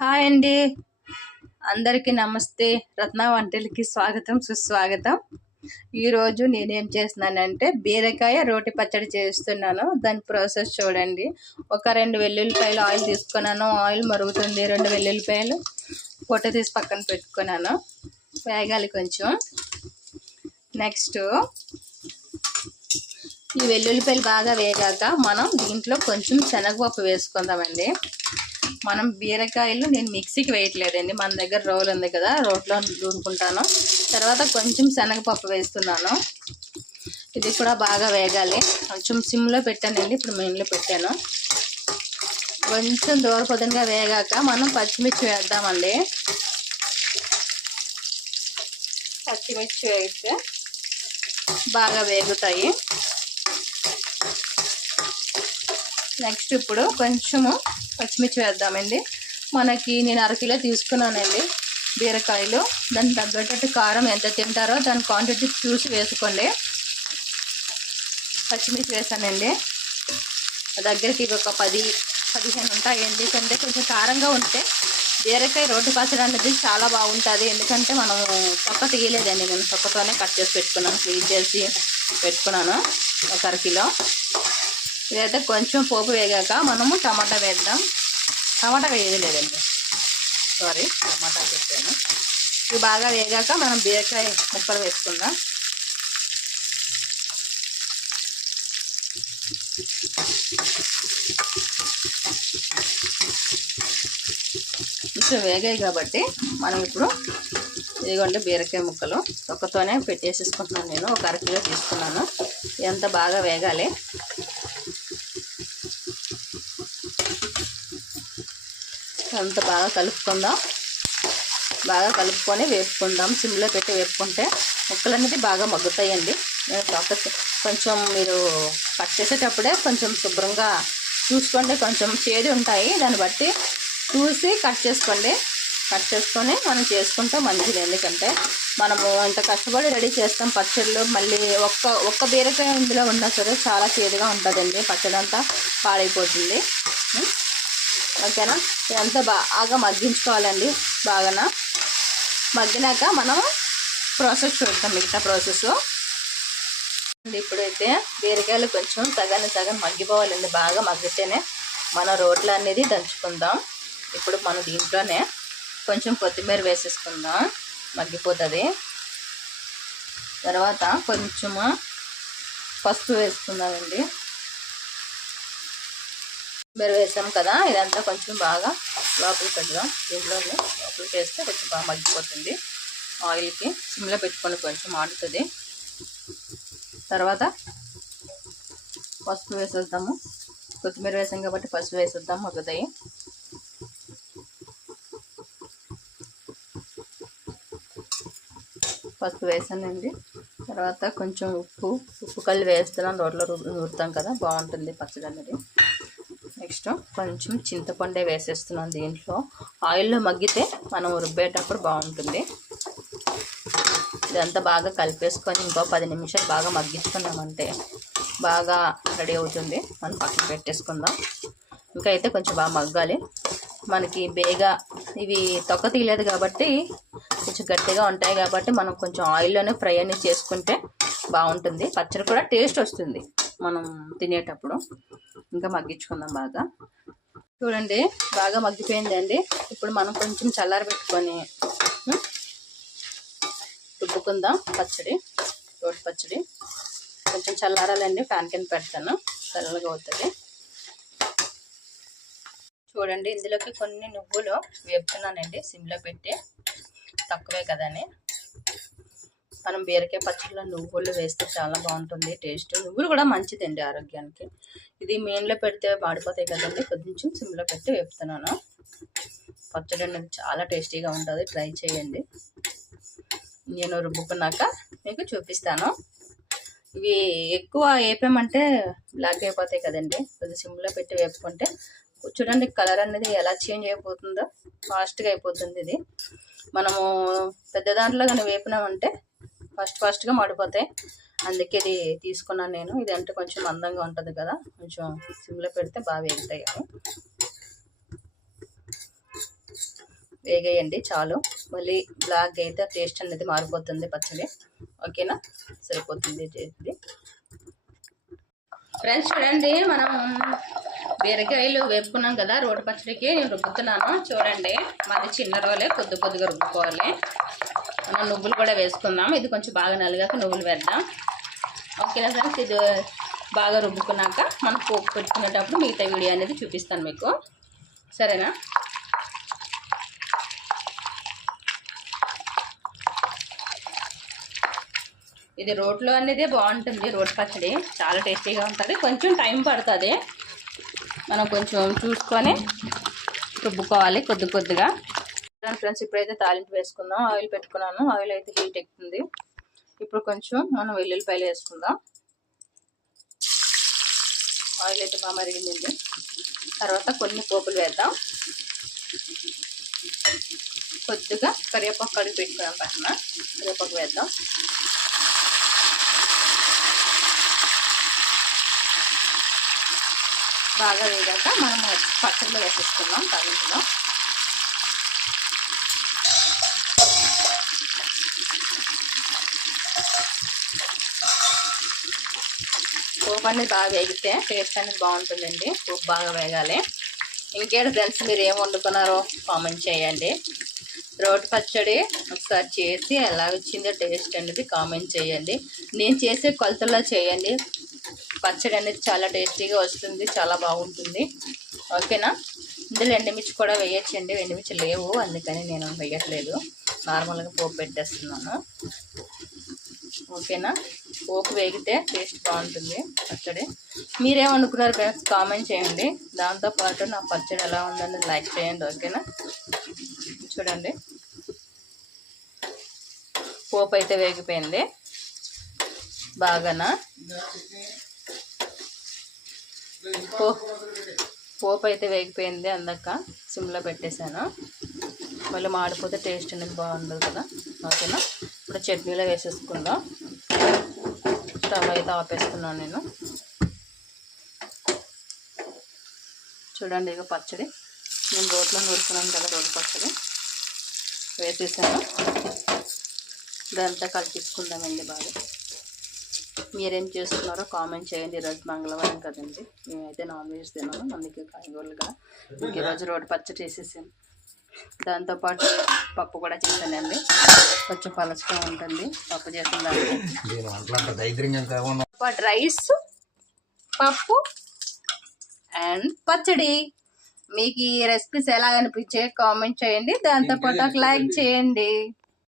Hi అండి, అందరికీ నమస్తే. రత్న వంటలకి స్వాగతం సుస్వాగతం. ఈరోజు నేనేం చేస్తున్నానంటే బీరకాయ రోటి పచ్చడి చేస్తున్నాను. దాని ప్రాసెస్ చూడండి. ఒక 2 వెల్లుల్లిపాయలు ఆయిల్ తీసుకున్నాను. ఆయిల్ మరుగుతుంది. 2 వెల్లుల్లిపాయలు పొట్ట తీసి పక్కన పెట్టుకున్నాను. వేగాలి కొంచెం. నెక్స్ట్ ఈ వెల్లుల్లిపాయలు బాగా వేగాక మనం దీంట్లో కొంచెం శనగపప్పు వేసుకుందామండి. మనం బీరకాయలు నేను మిక్సీకి వేయట్లేదండి, మన దగ్గర రోలు ఉంది కదా, రోట్లో దూరుకుంటాను. తర్వాత కొంచెం శనగపప్పు వేస్తున్నాను. ఇది కూడా బాగా వేగాలి. కొంచెం సిమ్లో పెట్టానండి, ఇప్పుడు మెయిన్లో పెట్టాను. కొంచెం దూరపదంగా వేగాక మనం పచ్చిమిర్చి వేద్దామండి. పచ్చిమిర్చి వేస్తే బాగా వేగుతాయి. నెక్స్ట్ ఇప్పుడు కొంచెము పచ్చిమిర్చి వేద్దామండి. మనకి నేను 1/2 కిలో తీసుకున్నానండి బీరకాయలు. దానికి తగ్గట్టు కారం ఎంత తింటారో దాని క్వాంటిటీ చూసి వేసుకోండి. పచ్చిమిర్చి వేసానండి. దగ్గరికి ఒక 10-15 ఉంటాయండి. ఎందుకంటే కొంచెం కారంగా ఉంటే బీరకాయ రోటి పచ్చడి అనేది చాలా బాగుంటుంది. ఎందుకంటే మనం తొక్క తీయలేదండి, నేను తొక్కతోనే కట్ చేసి పెట్టుకున్నాను, క్లీన్ చేసి పెట్టుకున్నాను. ఒక 1/2 కిలో. ఇదైతే కొంచెం పోపు వేగాక మనము టమాటా వేద్దాం. టమాటా వేయలేదండి, సారీ, టమాటా పెట్టాను. ఇవి బాగా వేగాక మనం బీరకాయ ముక్కలు వేసుకుందాం. కొంచెం వేగాయి కాబట్టి మనం ఇప్పుడు ఇదిగోండి బీరకాయ ముక్కలు తొక్కతోనే పెట్టేసేసుకుంటున్నాను. నేను ఒక 1/2 కిలో తీసుకున్నాను. ఎంత బాగా వేగాలి. అంత బాగా కలుపుకుందాం. బాగా కలుపుకొని వేపుకుందాం. సిమ్లో పెట్టి వేపుకుంటే ముక్కలు అనేది బాగా మగ్గుతాయండి. కొంచెం మీరు కట్ చేసేటప్పుడే కొంచెం శుభ్రంగా చూసుకోండి. కొంచెం చేదు ఉంటాయి, దాన్ని బట్టి చూసి కట్ చేసుకోండి. కట్ చేసుకొని మనం చేసుకుంటే మంచిది. ఎందుకంటే మనము ఇంత కష్టపడి రెడీ చేస్తాం పచ్చళ్ళు. మళ్ళీ ఒక్క బీరకాయ ఇందులో ఉన్నా సరే చాలా చేదుగా ఉంటుందండి. పచ్చడి అంతా పాడైపోతుంది. ఓకేనా? ఇదంతా బాగా మగ్గించుకోవాలండి. బాగా మగ్గినాక మనం ప్రాసెస్ చూద్దాం, మిగతా ప్రాసెస్. ఇప్పుడైతే బీరకాయలు కొంచెం సగం మగ్గిపోవాలండి. బాగా మగ్గితేనే మన రోట్లో అనేది దంచుకుందాం. ఇప్పుడు మనం దీంట్లోనే కొంచెం కొత్తిమీర వేసేసుకుందాం, మగ్గిపోతుంది. తర్వాత కొంచెము పసుపు వేసుకుందామండి. వేసాం కదా, ఇదంతా కొంచెం బాగా లోపలికి పెడదాం. దీంట్లోనే లోపలికి వేస్తే కొంచెం బాగా మగ్గిపోతుంది. ఆయిల్కి సిమ్లో పెట్టుకొని కొంచెం ఆడుతుంది. తర్వాత పసుపు వేసేద్దాము. కొత్తిమీర వేసాం కాబట్టి పసుపు వేసేద్దాం, మగ్గుతాయి. పసుపు వేసానండి. తర్వాత కొంచెం ఉప్పు కళ్ళు వేస్తున్నాను. రోట్లో నూరుతాం కదా, బాగుంటుంది పచ్చడి అనేది. నెక్స్ట్ కొంచెం చింతపండే వేసేస్తున్నాను దీంట్లో. ఆయిల్లో మగ్గితే మనం రుబ్బేటప్పుడు బాగుంటుంది. ఇదంతా బాగా కలిపేసుకొని ఇంకో 10 నిమిషాలు బాగా మగ్గించుకున్నామంటే బాగా రెడీ అవుతుంది. మనం పక్కన పెట్టేసుకుందాం. ఇంకా అయితే కొంచెం బాగా మగ్గాలి. మనకి బేగా ఇవి తొక్క తీయలేదు కాబట్టి కొంచెం గట్టిగా ఉంటాయి కాబట్టి మనం కొంచెం ఆయిల్లోనే ఫ్రై అనేది చేసుకుంటే బాగుంటుంది. పచ్చడి కూడా టేస్ట్ వస్తుంది మనం తినేటప్పుడు. ఇంకా మగ్గించుకుందాం బాగా. చూడండి బాగా మగ్గిపోయిందండి. ఇప్పుడు మనం కొంచెం చల్లారబెట్టుకొని రుబ్బుకుందాం పచ్చడి, రోటి పచ్చడి. కొంచెం చల్లారాలండి, ఫ్యాన్ కింద పెడతాను, చల్లగా అవుతుంది. చూడండి ఇందులోకి కొన్ని నువ్వులు వేపుతున్నానండి సిమ్లో పెట్టి, తక్కువే కదని. మనం బీరకాయ పచ్చడిలో నువ్వులు వేస్తే చాలా బాగుంటుంది టేస్ట్. నువ్వులు కూడా మంచిదండి ఆరోగ్యానికి. ఇది మెయిన్లో పెడితే మాడిపోతాయి కదండి, కొంచెం సిమ్లో పెట్టి వేపుతున్నాను. పచ్చడి అనేది చాలా టేస్టీగా ఉంటుంది, ట్రై చేయండి. నేను రుబ్బుకున్నాక మీకు చూపిస్తాను. ఇవి ఎక్కువ వేపామంటే బ్లాక్ అయిపోతాయి కదండి, కొద్దిగా సిమ్లో పెట్టి వేపుకుంటే చూడండి కలర్ అనేది ఎలా చేంజ్ అయిపోతుందో, ఫాస్ట్గా అయిపోతుంది. ఇది మనము పెద్ద దాంట్లో కానీ వేపినామంటే ఫాస్ట్గా మాడిపోతాయి. అందుకే ఇది తీసుకున్నాను నేను. ఇది అంటే కొంచెం అందంగా ఉంటుంది కదా, కొంచెం సిమ్లో పెడితే బాగా వేగుతాయి. వేగేయండి చాలు. మళ్ళీ బ్లాక్ అయితే టేస్ట్ అనేది మారిపోతుంది పచ్చడి. ఓకేనా, సరిపోతుంది ఇది. ఫ్రెండ్స్ చూడండి, మనం బీరకాయలు వేపుకున్నాం కదా రోటి పచ్చడికి, నేను రుబ్బుతున్నాను. చూడండి, మాది చిన్న రోలే, కొద్దిగా రుబ్బుకోవాలి. మనం నువ్వులు కూడా వేసుకుందాం. ఇది కొంచెం బాగా నలిగాక నువ్వులు వేద్దాం. ఓకేనా ఫ్రెండ్స్, ఇది బాగా రుబ్బుకున్నాక మనం పోపు పెట్టుకునేటప్పుడు మిగతా వీడియో అనేది చూపిస్తాను మీకు, సరేనా. ఇది రోట్లో అనేది బాగుంటుంది. రోటి పచ్చడి చాలా టేస్టీగా ఉంటుంది. కొంచెం టైం పడుతుంది, మనం కొంచెం చూసుకొని రుబ్బుకోవాలి కొద్దిగా. ఫ్రెండ్స్ ఇప్పుడైతే తాలింపు వేసుకుందాం. ఆయిల్ పెట్టుకున్నాను, ఆయిల్ అయితే హీట్ ఎక్కుతుంది. ఇప్పుడు కొంచెం మనం వెల్లుల్లిపాయలు వేసుకుందాం. ఆయిల్ అయితే బాగా మరిగింది. తర్వాత కొన్ని పోపులు వేద్దాం. కొద్దిగా కరివేపాకు కడిగి పెట్టుకున్నాం పక్కన, కరివేపాకు వేద్దాం. బాగా వేగాక మనం పచ్చడిలో వేసేసుకుందాం. తాలింపులో పోపు అనేది బాగా వేగితే టేస్ట్ అనేది బాగుంటుందండి. పోపు బాగా వేగాలి. ఇంకేంటి ఫ్రెండ్స్, మీరు ఏం వండుకున్నారో కామెంట్ చేయండి. రోటి పచ్చడి ఒకసారి చేసి ఎలా వచ్చిందో టేస్ట్ అనేది కామెంట్ చేయండి. నేను చేసే కొలతల్లో చేయండి. పచ్చడి అనేది చాలా టేస్టీగా వస్తుంది, చాలా బాగుంటుంది. ఓకేనా. ఇందులో ఎండుమిర్చి కూడా వేయచ్చండి. ఎండుమిర్చి లేవు, అందుకని నేను వేయట్లేదు. నార్మల్గా పోపు పెట్టేస్తున్నాను. ఓకేనా. పోపు వేగితే టేస్ట్ బాగుంటుంది పచ్చడి. మీరేం అనుకున్నారు ఫ్రెండ్స్ కామెంట్ చేయండి. దాంతోపాటు నా పచ్చడి ఎలా ఉందని లైక్ చేయండి. ఓకేనా. చూడండి, పోపు అయితే వేగిపోయింది బాగానా. పోపు అయితే వేగిపోయింది. అందాక సిమ్లో పెట్టేశాను. మళ్ళీ మాడిపోతే టేస్ట్ అనేది బాగుండదు కదా. ఓకేనా. ఇప్పుడు చట్నీలో వేసేసుకుందాం. స్టవ్ అయితే ఆపేస్తున్నాను నేను. చూడండి, ఇక పచ్చడి నేను రోట్లో నూరుకున్నాను కదా, రోటి పచ్చడి వేసేసాను. ఇదంతా కలిపించుకుందామండి బాగా. మీరేం చేస్తున్నారో కామెంట్ చేయండి. ఈరోజు మంగళవారం కదండి, మేమైతే నాన్ వెజ్ తిన్నాము, అందుకే కాయగూరలుగా ఈరోజు రోటి పచ్చడి చేసేసాను. దాంతోపాటు పప్పు కూడా చేశానండి. కొంచెం పలచగా ఉంటుంది పప్పు చేసిన దాంట్లో. రైస్, పప్పు అండ్ పచ్చడి. మీకు ఈ రెసిపీస్ ఎలా అనిపించే కామెంట్ చేయండి. దాంతోపాటు ఒక లైక్ చేయండి.